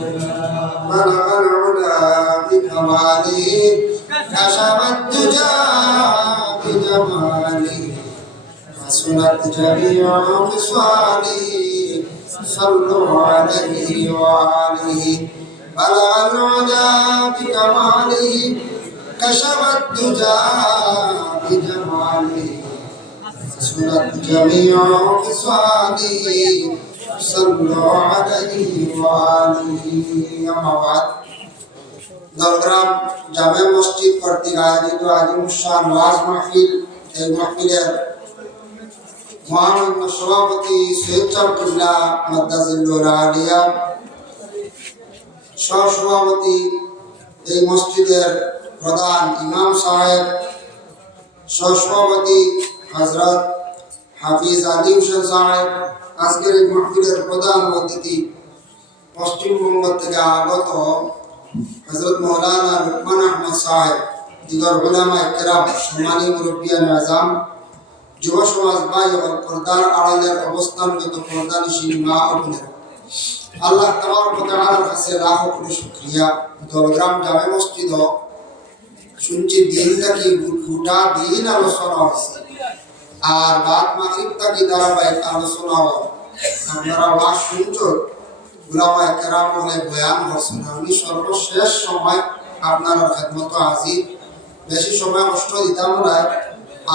بلغ العلا بكماله كشف الدجى بجماله حسنت جميع خصاله صلوا عليه وآله بلغ العلا بكماله كشف الدجى بجماله حسنت جميع خصاله صلوا عليه وآله أما بعد দলগ্রাম জামে মসজিদ কর্তৃক আয়োজিত আজিমুসান ওয়াজ মাহফিল এই মাহফিলের মহামান্য সভাপতি সৈয়দ আব্দুল্লাহ মাদ্দাজিল্লুল আলিয়া, সহসভাপতি এই মসজিদের প্রধান ইমাম সাহেব, সহসভাপতি হযরত হাফিজ আলী হোসেন সাহেব, আজকের এই মাহফিলের প্রধান অতিথি পশ্চিমবঙ্গ থেকে আগত হযরত মৌলানা লুকমান আহমদ সাহেব, দিগর উলামায়ে কেরাম, সম্মানী মুরব্বিয়ান আযম, যুব সমাজ ভাই ও পর্দার আড়ালের অবস্থানগত পর্দানিশীন মা ও বোনেরা, আল্লাহ তাবারক ওয়া তাআলার কাছে লাখো কোটি শুকরিয়া। দলগ্রাম জামে মসজিদ শুনছি দিনটাকে গোটা দিন আলোচনা হয়েছে, আর বাদ মাগরিব থেকে ধারাবাহিক আলোচনা হয়। আপনারা ওয়াজ শুনছেন, উলামায়ে কেরাম বলে বয়ান করছেন। আমি সর্বশেষ সময় আপনারা খেদমত হাজির, বেশি সময় কষ্ট দিতাম না।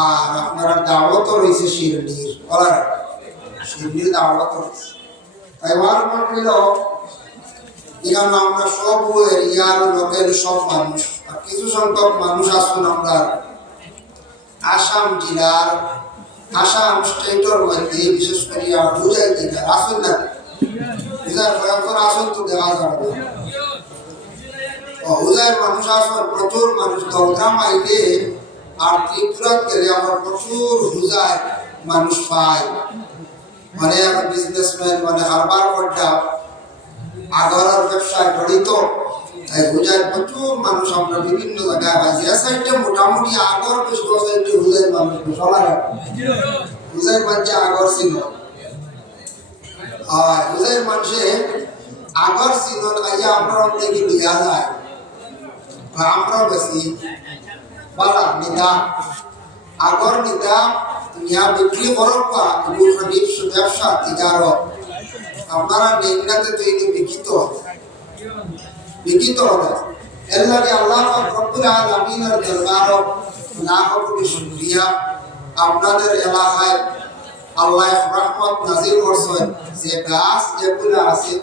আর আপনারা দাওয়াত রয়েছে শিরনির, বলার শিরনির দাওয়াত রয়েছে। তাই ওয়াজ মাহফিল এখানে আমরা সব এরিয়ার লোকের সব মানুষ, আর কিছু সংখ্যক মানুষ আসুন আমরা আসাম জেলার, আসাম স্টেটের মধ্যে, বিশেষ করে হুজাই জেলার আসুন না, হুজার ভয়ঙ্কর আসুন তো দেখা যাবে না। হুজাইয়ের মানুষ আসুন, প্রচুর মানুষ। দলগ্রাম আইলে আর ত্রিপুরাত গেলে আমরা প্রচুর হুজায় মানুষ পাই, মানে বিজনেসম্যান, মানে হারবার পর্দা আগরের ব্যবসায় জড়িত। তাই হুজায় প্রচুর মানুষ আমরা বিভিন্ন জায়গায় পাই। যে সাইডে মোটামুটি আগর বেশ সাইডে হুজাইয়ের মানুষ সবার হুজাইয়ের মানুষে আগর ছিল। আর হুজাইয়ের মানুষে আগর ছিল আইয়া আমরা অনেকে লিয়া যায়, আমরাও বেশি বালা নিতা আগর নিতা নিয়া বিক্রি করব বা ব্যবসা তিজারত আপনারা নেগনাতে তৈরি বিকিত হবে। এর লাগে আল্লাহ রব্বুল আলামিনের দরবারে লাখো কোটি শুকরিয়া। আপনাদের এলাকায় আল্লাহ রহমত নাজিল করছেন। যে গাছ যেগুলো আছে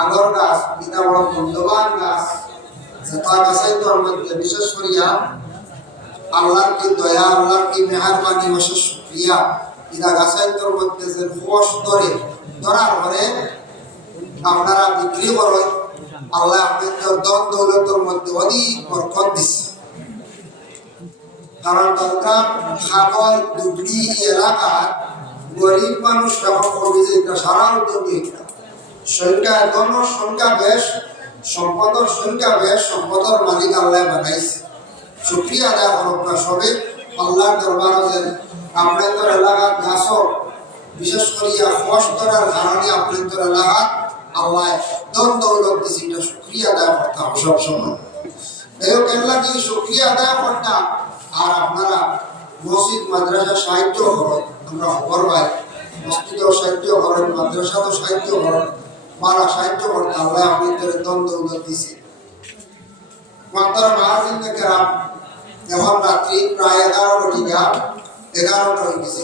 আগর গাছ, এটা বড় মূল্যবান গাছ, যেটা গাছের তোর মধ্যে বিশেষ করিয়া আল্লাহর কি দয়া, আল্লাহর কি মেহরবানি, অশেষ শুকরিয়া। এটা গাছের তোর মধ্যে যে ফস ধরার পরে আপনারা বিক্রি করেন, আল্লাহ আপনাদের ধন দৌলতের মধ্যে অধিক বরকত দিচ্ছে। কারণ দরকার খাগল দুবড়ি এলাকার গরিব মানুষ ব্যবহার করবে যে এটা সারা উদ্যোগী সংখ্যা, জনসংখ্যা বেশ, সম্পদের সংখ্যা বেশ, সম্পদের মালিক আল্লাহ বানাইছে। শুকরিয়া আদায় করব না সবে আল্লাহর দরবারে যে আপনাদের এলাকার গাছও বিশেষ করিয়া ফস ধরার কারণে আপনাদের এলাকার আল্লাহ ধন দৌলত দিচ্ছে। এটা শুকরিয়া আদায় করতাম সবসময়। আল্লাহ যদি শুকরিয়া আদায় করতাম, আর আপনারা মসজিদ মাদ্রাসা সাহিত্য করেন, আমরা খবর পাই মসজিদেও সাহিত্য করেন, মাদ্রাসাতেও সাহিত্য করেন, মারা সাহিত্য করতে আল্লাহ আপনাদের ধন দৌলত দিচ্ছে। মাতার মাহাজিন কেরাম এখন রাত্রি প্রায় 11টা হয়ে গেছে।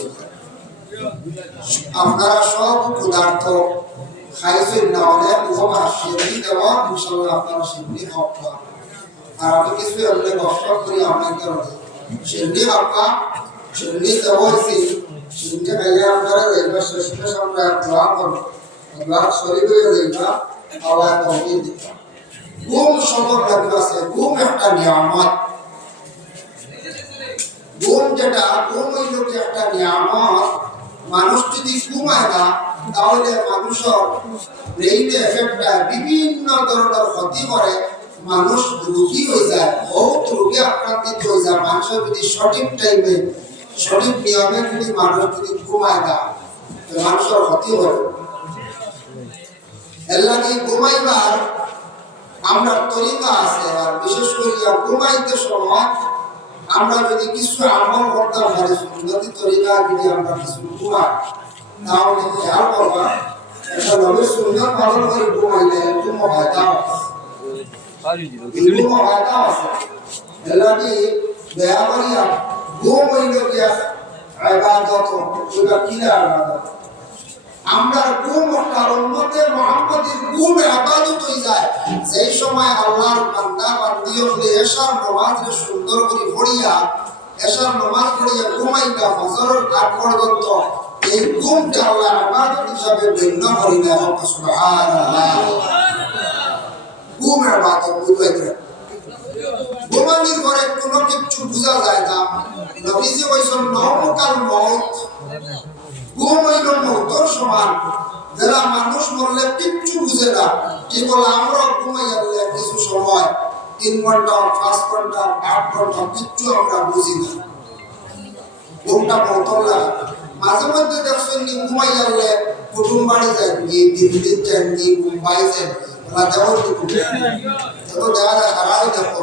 আপনারা সব ক্ষুধার্ত খাইছেন না, অনেক উপবাস সেদিন দেওয়ার ইনশাল্লাহ আপনারা সেদিনই হপ্পা। আর আমি কিছু এমনি কষ্ট করি আপনাদের সেদিনই হপ্পা, সেদিনই দেওয়া হয়েছে। সেদিনটা খাইলে আপনারা যাইবার শেষে আমরা দোয়া করবো, দোয়া শরীর হয়ে যাইবা, আল্লাহ তৌফিক দিবা। ঘুম সবর লাগবে আছে, ঘুম একটা নিয়ামত। ঘুম যেটা, ঘুম হইল কি একটা নিয়ামত। মানুষ যদি ঘুমায় না, তাহলে মানুষের ব্রেইনে এফেক্ট হয়, বিভিন্ন ধরনের ক্ষতি করে, মানুষ রোগী হয়ে যায়, বহুত রোগী আক্রান্তিত হয়ে যায়। মানুষের যদি সঠিক টাইমে সঠিক নিয়মে যদি মানুষ যদি ঘুমায় না, মানুষের ক্ষতি করে। এর লাগি ঘুমাইবার আমরা তরিকা আছে, আর বিশেষ করিয়া ঘুমাইতে সময় আমরা যদি কিছু আমল করতাম পারি সুন্নতি তরিকা যদি আমরা কিছু ঘুমাই তাহলে খেয়াল করবা এটা নবীর সুন্নাত পালন করে ঘুমাইলে একটু ফায়দা আছে, একটু ফায়দা আছে। এর লাগি দয়া করিয়া ঘুম হইল গিয়া ইবাদত, ওটা কিলা ইবাদত। আমরা ঘুম তার উম্মতে মুহাম্মাদের ঘুম ইবাদত হই যায় সেই সময় আল্লাহর বান্দা বান্দি হলে এশার নামাজে সুন্দর করে পড়িয়া এশার নামাজ পড়িয়া ঘুমাইতা ফজরের আগ পর্যন্ত এই ঘুমটা আল্লাহ ইবাদত হিসাবে গণ্য করি না। সুবহানাল্লাহ, ঘুম ইবাদত বুঝাইতে ঘুমানির পরে কোনো কিছু বোঝা যায় না। নবীজি কইছেন নওমুকাল মউত, ঘুম হইল মৌতের সমান। যারা মানুষ মরলে কিচ্ছু বুঝে না, কেবল আমরা ঘুমাই গেলে কিছু সময় 3 ঘন্টা 5 ঘন্টা 8 ঘন্টা কিচ্ছু আমরা বুঝি না, ঘুমটা মৌতর লাগে। মাঝে মধ্যে দেখছেন নি ঘুমাই গেলে কুটুম বাড়ি যায় গিয়ে দিল্লি যান গিয়ে মুম্বাই যান ওরা দেওয়ার দিকে যত দেখা যায় হারাই দেখো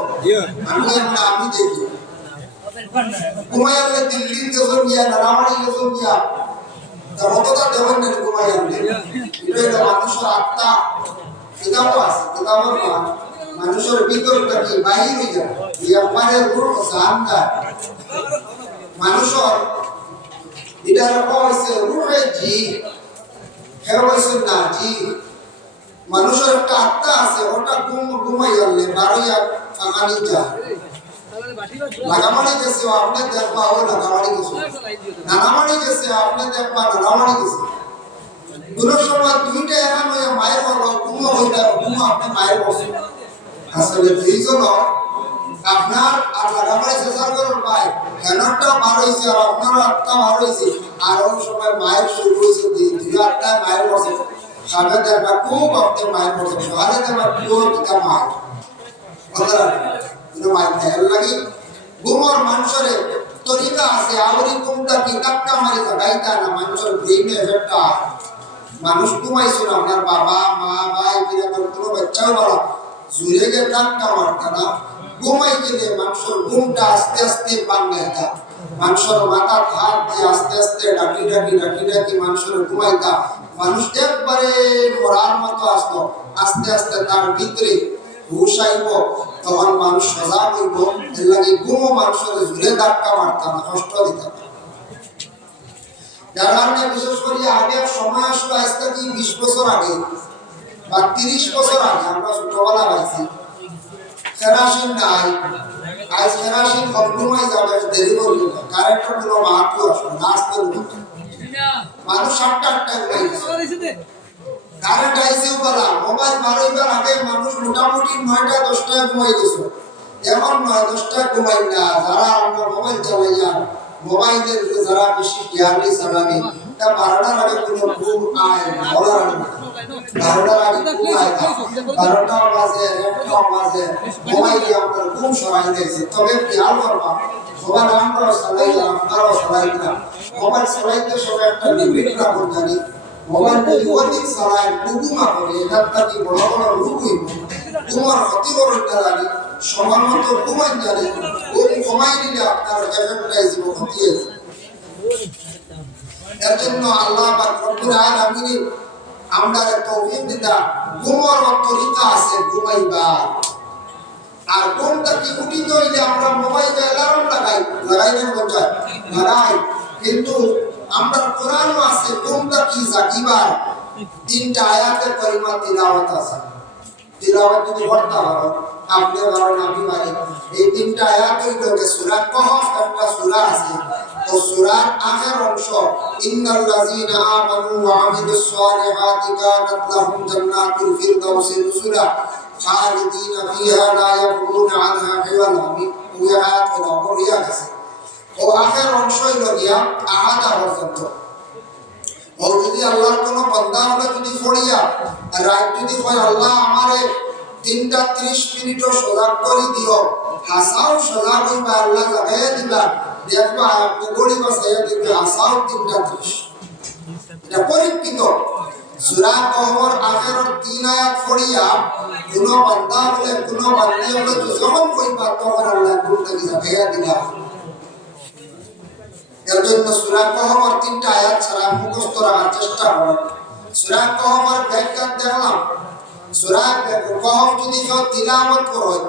আমি দেখি ঘুমাই গেলে দিল্লির গেছেন গিয়া নারামারি গেছেন গিয়া কতটা দেবেন না ঘুমাই গেলে এটা মানুষের আত্মা কিতাব আছে, কিতাবের মানুষের ভিতরটা কি বাহির হয়ে যায় এই আমাদের রূহ জানটা মানুষের এটা হইছে রূহে জি হেও হইছে না জি। মানুষের একটা আত্মা আছে, ওটা ঘুমাই গেলে বারোয়া ফাঁকানি যায় লাগামারি গেছে আপনি দেখবা ও লাগামারি গেছে, নানামারি গেছে আপনি দেখবা নানামারি গেছে। কোন সময় দুইটা এমন হয়ে মায়ের বলবো ঘুমো হইটা ঘুমো আপনি মায়ের বসে আসলে এই জন্য আপনার আর লাগামারি চেষ্টা করুন ভাই হেনটা বার হয়েছে আর আপনারও আত্মা বার হয়েছে আর ওই সময় মায়ের শুরু হয়েছে দুই আত্মা মায়ের বসে সামনে দেখবা খুব আপনি মায়ের বসে সকালে দেখবা পিওর পিতা মায়ের কথা মায়ের দেয়াল লাগে। ঘুমর মানুষের তরিকা আছে, আবরি ঘুমটা কি ধাক্কা মারি গাইতা না মানুষের ব্রেইনে এফেক্টটা। মানুষ ঘুমাইছো না আপনার বাবা মা ভাই বিরানোর কোনো বাচ্চাও বলা জুড়ে গিয়ে ধাক্কা মারতা না, ঘুমাই গেলে মানুষের ঘুমটা আস্তে আস্তে ভাঙে যা, মানুষের মাথা হাত দিয়ে আস্তে আস্তে ডাকি ডাকি ডাকি ডাকি মানুষের ঘুমাইতা, মানুষ একবারে মরার মতো আসতো, আস্তে আস্তে তার ভিতরে হুশ আইব, তখন মানুষ সজাগ হইব। এর লাগে ঘুমও মানুষের ঝুলে ধাক্কা মারতাম না, কষ্ট দিতাম না। যার কারণে বিশেষ করে আগে সময় আসলো আজ থেকে 20 বছর আগে বা 30 বছর আগে আমরা ছোটবেলা পাইছি কেরাসিন নাই, আজ কেরাসিন ঘুমাই যাবে দেরি করবে কারেন্টের কোনো মাহাত্ম আসবে না, আসতে মানুষ 7টা-8টায় ঘুমাই কারেন্ট আইসিউ বলা মোবাইল বারোইবার আগে মানুষ মোটামুটি 9টা-10টায় ঘুমাই গেছে। এমন 9-10টায় ঘুমাই না, যারা আমরা মোবাইল চালাইয়া মোবাইলের যারা বেশি জ্ঞানী চালানি তা 12টার আগে কোনো ঘুম আয় না, বলার আগে 12টার আগে ঘুম আয় না, 12টা বাজে 1টা বাজে মোবাইলে আপনার ঘুম সরাই দিয়েছে। তবে খেয়াল করবা মোবাইল আমরাও চালাইলাম আপনারাও চালাইলাম, মোবাইল চালাইতে সবাই একটা লিমিট রাখুন জানি। মোবাইল যদি অধিক চালায় ঘুমা করে এটার তাকে বড় বড় রোগ হইব, ঘুমার ক্ষতি করতে লাগে সময় মতো ঘুমাই জানে ঘুম কমাই দিলে আপনার এফেক্টটাই জীব ক্ষতি আছে। এর জন্য আল্লাহ পাক রব্বুল আলামিন আমরা তৌফিক দিতা ঘুমার তরিকা আছে ঘুমাইবা। আর ঘুমটা কি উঠিত হইলে আমরা মোবাইলে অ্যালার্ম লাগাই না বলতে লাগাই, কিন্তু আমরা কোরআনও আছে ঘুমটা কি জাগিবার 3টা আয়াতের পরিমাণ তিলাওয়াত আছে। তিলাওয়াত যদি পড়তে পারো আপনি পারেন আমি পারি, এই 3টা আয়াত হইল সূরা কহফ একটা সূরা আছে, তো সূরার আখের অংশ ইন্নাল লাযিনা আমানু ওয়া আমিলুস সালিহাতি কানাত লাহুম জান্নাতুল ফিরদাউসি নুজুলা খালিদিনা ফিহা লা ইয়াবগুনা আনহা হিওয়ালা। আমি ওই আয়াত পড়িয়া গেছে ও আখের অংশ হইল গিয়া আহাদা পর্যন্ত। ও যদি আল্লাহর কোনো বান্দা হলে যদি পড়িয়া রাত যদি কয় আল্লাহ আমারে 3টা 30 মিনিটও সজাগ করে দিও, হাসাও সজাগ হইবা আল্লাহ লাগাইয়া দিবা, দেখবা আপনি গড়ি বাসাইয়া দেখবে হাসাও 3টা 30। এটা পরীক্ষিত। সূরা কহফর আখেরত 3 আয়াত পড়িয়া কোন বান্দা বলে কোন বান্দী বলে যখন কইবা তখন আল্লাহ গুণটাকে জাগাইয়া দিলা। এর জন্য সূরা কহফর 3টা আয়াত ছাড়া মুখস্থ রাখার চেষ্টা করো। সূরা কহফর ব্যাখ্যা দেখলাম, সূরা কহফ যদি কেউ তিলাওয়াত করে,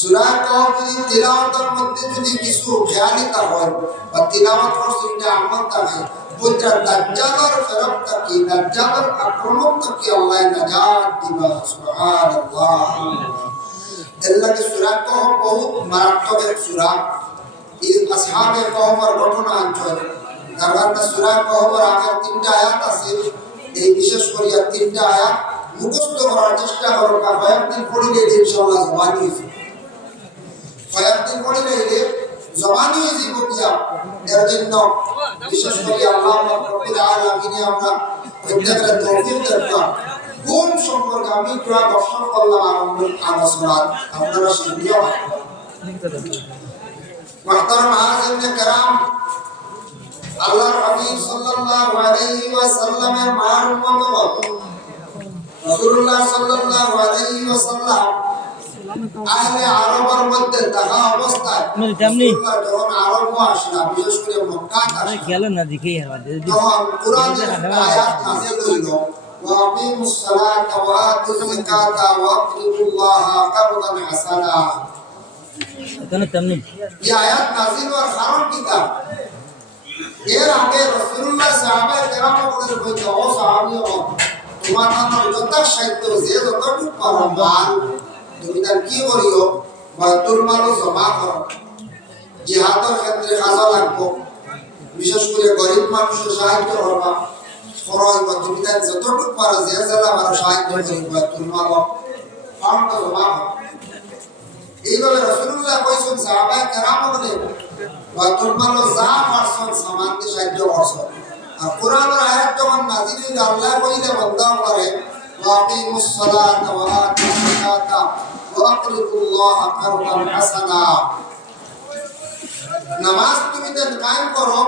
সূরা কহফ যদি তিলাওয়াতের মধ্যে যদি কিছু খেয়ালিতা হয় বা তিলাওয়াত করছে এটা আমল থাকে, বুঝা দাজ্জালের ফেরত থেকে দাজ্জালের আক্রমণ থেকে আল্লাহ নাজাত দিবা। সুবহানাল্লাহ। এর লাগে সূরা কহফ বহুত মারাত্মক এক সূরা। এই আসহাবে কহফের ঘটনা আনছেন, কারণ সূরা কহফের আগের 3টা আয়াত আছে, এই বিশেষ করে 3টা আয়াত মুখস্থ করার চেষ্টা করো। কয়েকদিন পড়িলে ইনশাআল্লাহ জবানি হইছে, কয়েকদিন পড়িলে জবানি হইছে বকিয়া। এর জন্য বিশেষ করে আল্লাহ রাব্বুল আলামিন আমরা প্রত্যেকের তৌফিক দরকার। কোন সম্পর্কে আমি পুরা দর্শন করলাম আলোচনা আপনারা শুনিও। মুহতারাম হাজিরিন کرام, আল্লাহর হাবিব সাল্লাল্লাহু আলাইহি ওয়াসাল্লামের মার উম্মত রাসূলুল্লাহ সাল্লাল্লাহু আলাইহি ওয়াসাল্লাম আহলে আরবের মধ্যে থাকা অবস্থায় রাসূলুল্লাহ যখন আরব আসলেন, বিশেষ করে মক্কা আসলেন, গেল না দেখি তখন কুরআনের আয়াত নাযিল হইল, ওয়া আকিমুস সালাতা ওয়া আতুজ যাকাতা ওয়া আকিমুল্লাহা কারদান হাসানা। এই আয়াত নাযিল হওয়ার কারণ কি? এর আগে রাসূলুল্লাহ সাহাবায়ে কেরামদের কইতে, ও সাহাবীগণ, তোমাদের যথাসাধ্য যে যতটুকু পারো মাল তুমি তার কি করিও, বাইতুল মাল জমা করো, জিহাদের ক্ষেত্রে কাজে লাগবো, বিশেষ করে গরিব মানুষের সাহায্য করবা, খরচ বা তুমি তার যতটুকু পারো যে জেলা পারো সাহায্য করি, বাইতুল মাল ফান্ড জমা করো। এইভাবে রাসূলুল্লাহ কইছেন সাহাবায়ে কেরামদের বাইতুল মাল যা পারছেন সামান দিয়ে সাহায্য করছেন। আর কোরআনের আয়াত যখন নাযিল হইল, আল্লাহ কইলে বান্দা করে ওয়া আকিমুস সালাতা ওয়া আতুজ যাকাতা ওয়া আকিমুল্লাহা কারদান হাসানা। নামাজ তুমি যেন কায়েম করো,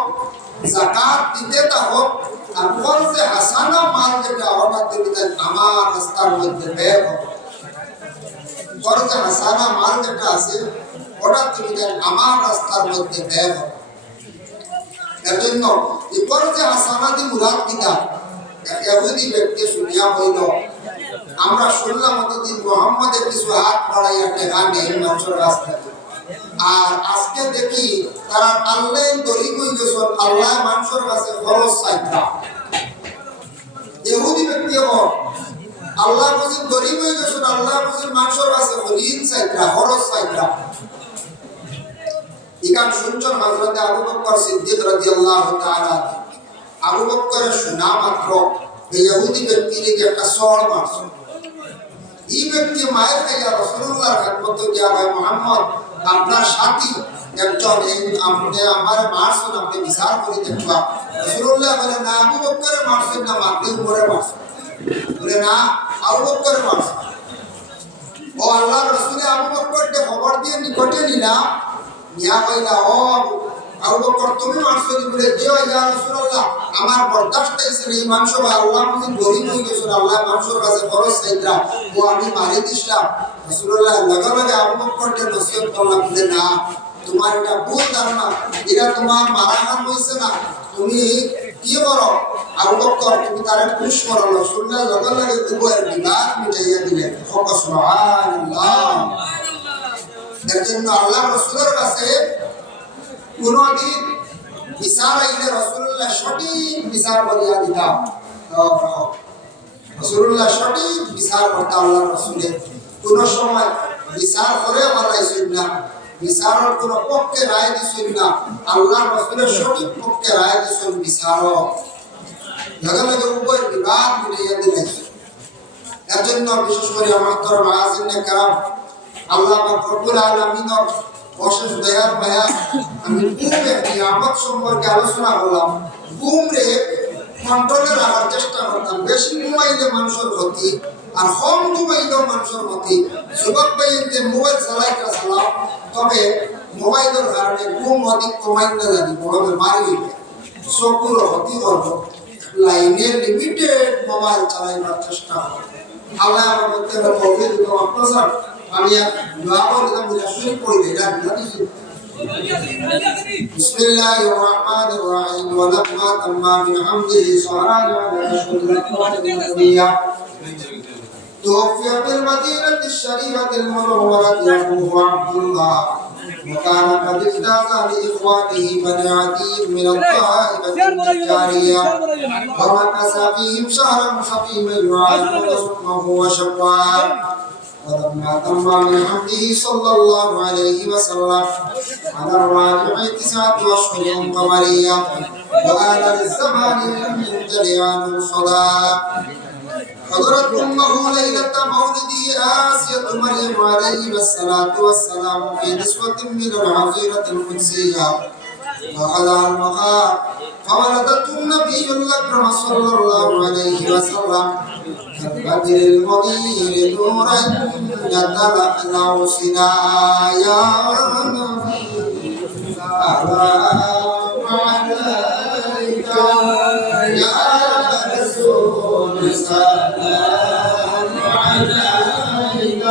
যাকাত দিতে থাকো, আর ফরজে হাসানা মাল যেটা ওটা তুমি যেন আমার রাস্তার মধ্যে ব্যয় করো। ফরজে হাসানা মাল যেটা আছে ওটা তুমি যেন আমার রাস্তার মধ্যে ব্যয় করো। এর জন্য এই ফরজে হাসানা দি মুরাদ কিতা? এক ইহুদি ব্যক্তি শুনিয়া বলল, আমরা শুনলাম অতদিন মুহাম্মদের কিছু হাত বাড়াইয়া টেকা নেই মানুষের কাছ থেকে, আর আজকে দেখি তারা আল্লাহ গরিব হয়ে গেছেন, আল্লাহ মানুষের কাছে খরচ চাইতা। ইহুদি ব্যক্তি আল্লাহ বুঝি গরিব হয়ে গেছেন, আল্লাহ বুঝি মানুষের কাছে ঋণ চাইতা, খরচ চাইতা। ইকান শুনছেন হযরত আবু বকর সিদ্দিক রাদিয়াল্লাহু তাআলা। আবু বকরের শোনা মাত্র এই ইহুদি ব্যক্তিকে একটা সর মারছে। এই ব্যক্তি মায়ের খাইয়া রাসূলুল্লাহর খেদমতে গিয়া, ভাই মুহাম্মদ, আপনার সাথী একজন আপনি আমার মারছেন, আপনি বিচার করে দেখবা। রাসূলুল্লাহ বলে, না, আবু বকরে মারছেন না, মারতে উপরে মারছেন। বলে, না, আবু বকরে মারছেন। ও আল্লাহর রাসূল আবু বকরকে খবর দিয়ে নিকটে নিলা, নিয়া কইলা, ও আবু বকর তুমি মারছো কি? বলে, জি ইয়া রাসূলুল্লাহ, আমার বরদাশত হইছে এই মাংস, আল্লাহ বুঝি গরিব হয়ে গেছেন, আল্লাহ মাংসের কাছে খরচ চাইতা, ও আমি মারি দিছিলাম। রাসূলুল্লাহ লগে লগে আবু বকরকে নসিহত করলাম, বলে, না, তোমার এটা ভুল ধারণা, এটা তোমার মারামার হইছে না, তুমি কি করো? আবু বকর তুমি তারে পুশ করো। রাসূলুল্লাহ লগে লগে উভয়ের বিবাদ মিটাইয়া দিলেন। সুবহানাল্লাহ। এর জন্য আল্লাহ রাসূলের কাছে কোনদিন বিচার আইলে রাসূলুল্লাহ সঠিক বিচার করিয়া দিতা। রাসূলুল্লাহ সঠিক বিচার করতে আল্লাহ রাসূলের কোন সময় বিচার করে বানাইছেন না, বিচারের কোন পক্ষে রায় দিছেন না, আল্লাহ রাসূলের সঠিক পক্ষে রায় দিছেন বিচারক। লগে লগে উভয়ের বিবাদ মিটাইয়া দিলেন। এর জন্য বিশেষ করে আমার তরফ হাজিরিন کرام, আল্লাহ রব্বুল আলামিনের অশেষ দয়ার মায়া। আমি ঘুমের নিয়ামত সম্পর্কে আলোচনা করলাম। ঘুমরে কন্ট্রোলে রাখার চেষ্টা করতাম। বেশি ঘুমাইলে মানুষের ক্ষতি, আর কম ঘুমাইলেও মানুষের ক্ষতি। যুবক ভাইকে মোবাইল চালাইতে চালাও, তবে মোবাইলের কারণে ঘুম অধিক কমাই না জানি বড় মারি চকুর ক্ষতি করবো। লাইনে লিমিটেড মোবাইল চালাইবার চেষ্টা করে আল্লাহ আমার প্রত্যেকের তৌফিক দিতে আপনার আমি দোয়া করে দিলাম শুরু করি এটা দিছি بسم الله الرحمن الرحيم ولما تم من حمده صلاة على النبي توفي بالمدينة الشريفة المنورة أبوه عبد الله وكان قد اجتاز لإخوانه بني عدي من الطائفة النجارية ومكث فيهم شهرا صفيما يعادون صومه وشوال ولما تم من حمده صلى الله عليه وسلم على الراجع 9 أشهر قمرية وآل للزمان لم يمتلئ عنه الصلاة حضرت أمه ليلة مولده آسية مريم عليه الصلاة والسلام في نسوة من العزيرة القدسية وخلع المخاض فولدته النبي الأكرم صلى الله عليه وسلم كالبدر المنير نورا يتلألأ سنايا سلام عليك يا رسول سلام عليك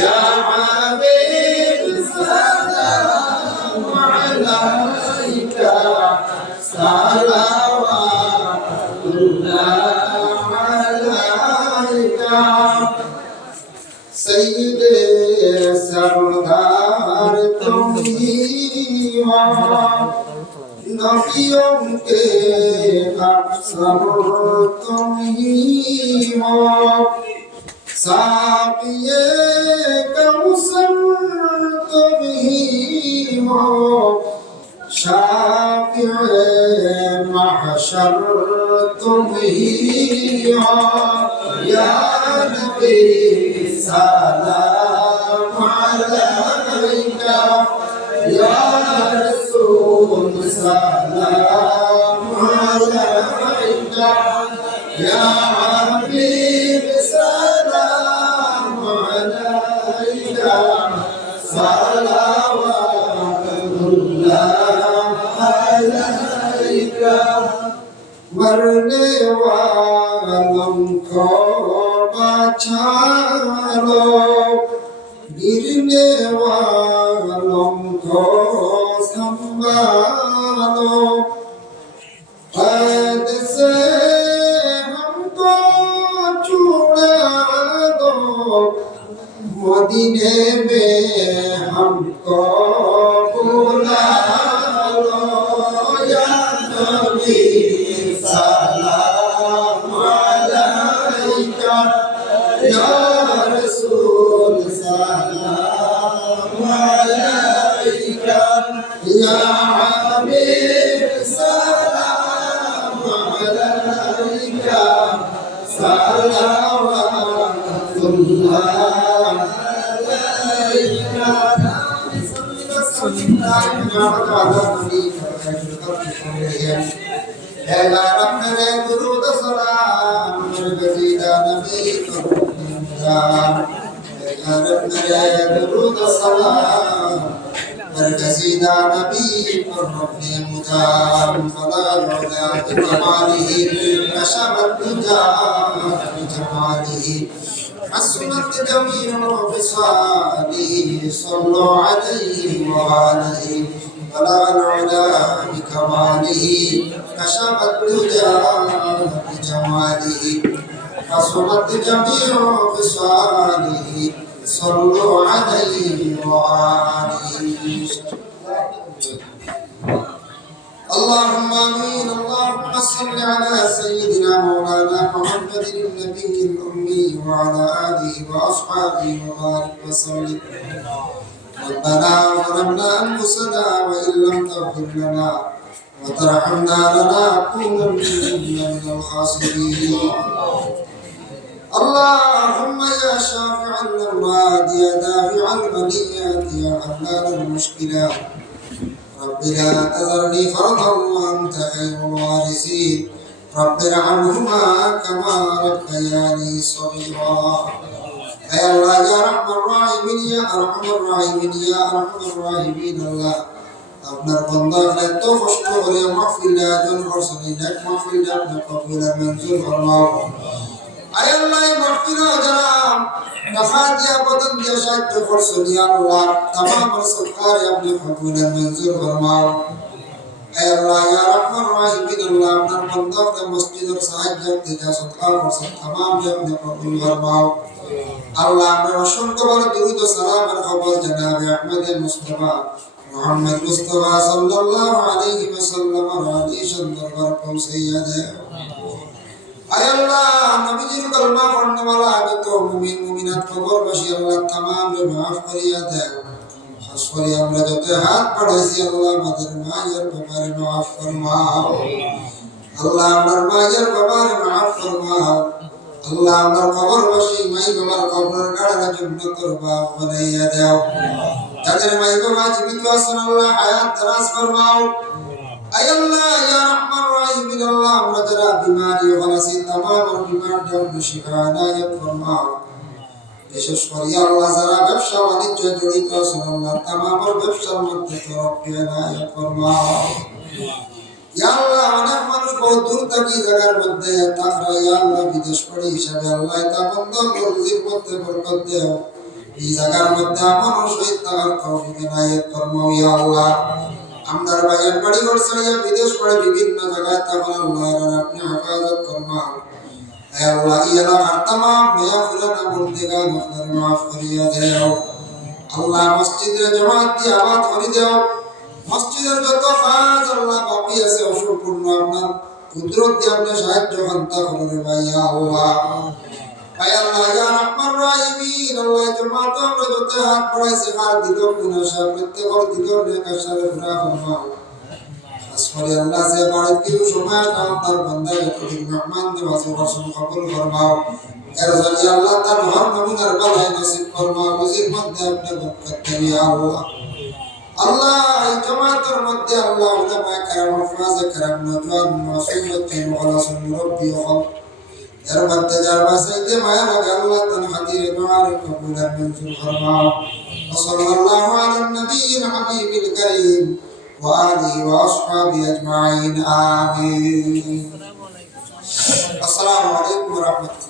يا حبيب سلام عليك صلوات الله عليك سيد سردار تمہیں نبیوں کے افسر تمہیں ساقی کوثر تمہیں شافع محشر تمہیں یا نبی سلام عليك يا رسول سلام عليك يا حبيب سلام عليك صلوات الله عليك मरने वालों को बचा लो गिरने वालों को संभालो कैद से हमको छुड़ा दो मदीने में हमको बुला लो या नबी सलाम अलैका या रसूल सलाम अलैका या हबीब सलाम अलैका सलावतुल्लाह अलैका है रब मेरे दुरूद सलाम मेरे गजीदा नबी को है रब मेरे दुरूद सलाम मेरे गजीदा नबी को अपने मुजाम फला मौला कमालिही कशबत तुजा जमालिही حسنت جميع خصاله صلوا عليه وآله بلغ العلا بكماله كشف الدجى بجماله حسنت جميع خصاله صلوا عليه وآله اللهم امين اللهم صل على سيدنا مولانا محمد النبي الامي وعلى اله واصحابه وبارك وسلم ربنا ظلمنا انفسنا وان لم تغفر لنا وترحمنا لنكونن من الخاسرين اللهم يا شافع الامراض يا دافع البليات يا حلال المشكلات رب لا تذرني فردا وأنت خير الوارثين رب ارحمهما كما ربياني صغيرا يا الله يا رحم الراحمين يا أرحم الراحمين يا أرحم الراحمين الله আপনার বান্দা এত কষ্ট করে মাহফিল আয়োজন করছেন এই নেক মাহফিলটা আপনি কবুল আর মঞ্জুর ফরমাও আয় আল্লাহ এই মাহফিলে যারা টাকা দিয়া বদন দিয়া সাহায্য করছেন ইয়া আল্লাহ तमाम সরকার আপনি কবুল আর মঞ্জুর ফরমাও আয় আল্লাহ ইয়া রহমান রাহিমিন আল্লাহ আপনার বান্দাকে মসজিদের সাহায্য দিয়া সদকা করছেন तमाम আপনি কবুল ফরমাও আল্লাহ আমরা অসংখ্য বার দুরূদ ও সালামের খবর জনাবে আহমদ মুস্তাফা মুহাম্মদ মুস্তাফা সাল্লাল্লাহু আলাইহি ওয়াসাল্লাম রাদি সুন্দর পৌঁছাইয়া দেও আয় আল্লাহ নবীজির কলমা পড়নে वाला যত মুমিন মুমিনাত কবরবাসী আল্লাহ तमाम রে maaf করিয়া দেও খাস করে আমরা যত হাত বাড়াইছি আল্লাহ আমাদের মায়ের বাবারে maaf ফরমাও আল্লাহ আমার মায়ের বাবারে maaf ফরমাও আল্লাহ আমার কবরবাসী মাই বাবার কবরের গাড়া জান্নাতের বাব বানাইয়া দাও যাদের মাই বাবা জীবিত আছেন আল্লাহ হায়াত দারাজ ফরমাও আয় আল্লাহ ইয়া রহমান রহিম আল্লাহ আমরা যারা বিমারি হলাসি तमाम বিমার জন্য শিফা আনায়াত ফরমাও বিশেষ করে আল্লাহ যারা ব্যবসা বাণিজ্য জড়িত আছেন আল্লাহ तमाम ব্যবসার মধ্যে তরক্কি আনায়াত ফরমাও ইয়া আল্লাহ অনেক মানুষ বহু দূর থেকে জায়গার মধ্যে তাকরা ইয়া আল্লাহ বিদেশ পড়ে হিসাবে আল্লাহ তা বন্ধ রুজির মধ্যে বরকত দাও এই জায়গার মধ্যে আমার শহীদ থাকার তৌফিক ইনায়াত ফরমাও ইয়া আল্লাহ আমদার বাজার বাড়ি ঘর ছাড়িয়া বিদেশ পড়ে বিভিন্ন জায়গায় তখন আল্লাহ আপনি হেফাজত ফরমাও ইয়া আল্লাহ ইয়া এলাকার तमाम বেয়া ফুরানা বন্দেগান আপনার maaf করিয়া দাও আল্লাহ মসজিদের জামাত দিয়ে আবাদ করে দাও মসজিদের যত কাজ আল্লাহ বাকি আছে অসম্পূর্ণ আপনার কুদরত দিয়ে আপনি সাহায্য করতে পারেন ভাই ইয়া আল্লাহ আয় আল্লাহ ইয়া রহমান রহিম আল্লাহ জামাত আমরা যত হাত বাড়াইছি হাত দিল গুনাশা প্রত্যেকর দিল নেক আশারে পুরা ফরমাও আসলে আল্লাহ যে বাড়িতে কেউ সময় না আপনার বান্দা যতদিন মেহমান দেওয়াছে বর্ষণ কবুল ফরমাও এর জন্য আল্লাহ তার ঘর নমুনার বালাই নসিব ফরমাও রুজির মধ্যে আপনি বরকত দেন ইয়া আল্লাহ আল্লাহ এই জামাতের মধ্যে আল্লাহ উলামা کرام হাফাজ کرام নওজওয়ান মাসুম বাচ্চা মুখলাসুন মুরব্বি হল এর মধ্যে যার বাসাইতে মায়া লাগে আল্লাহ তার খাতিরে দোয়া রে কবুল আর মঞ্জুর ফরমাও সাল্লাল্লাহু আলা নবিয়িল হাবিবিল কারীম ওয়া আলিহি ওয়া আসহাবিহি আজমাইন আমিন আসসালামু আলাইকুম ওয়া রাহমাতুল্লাহ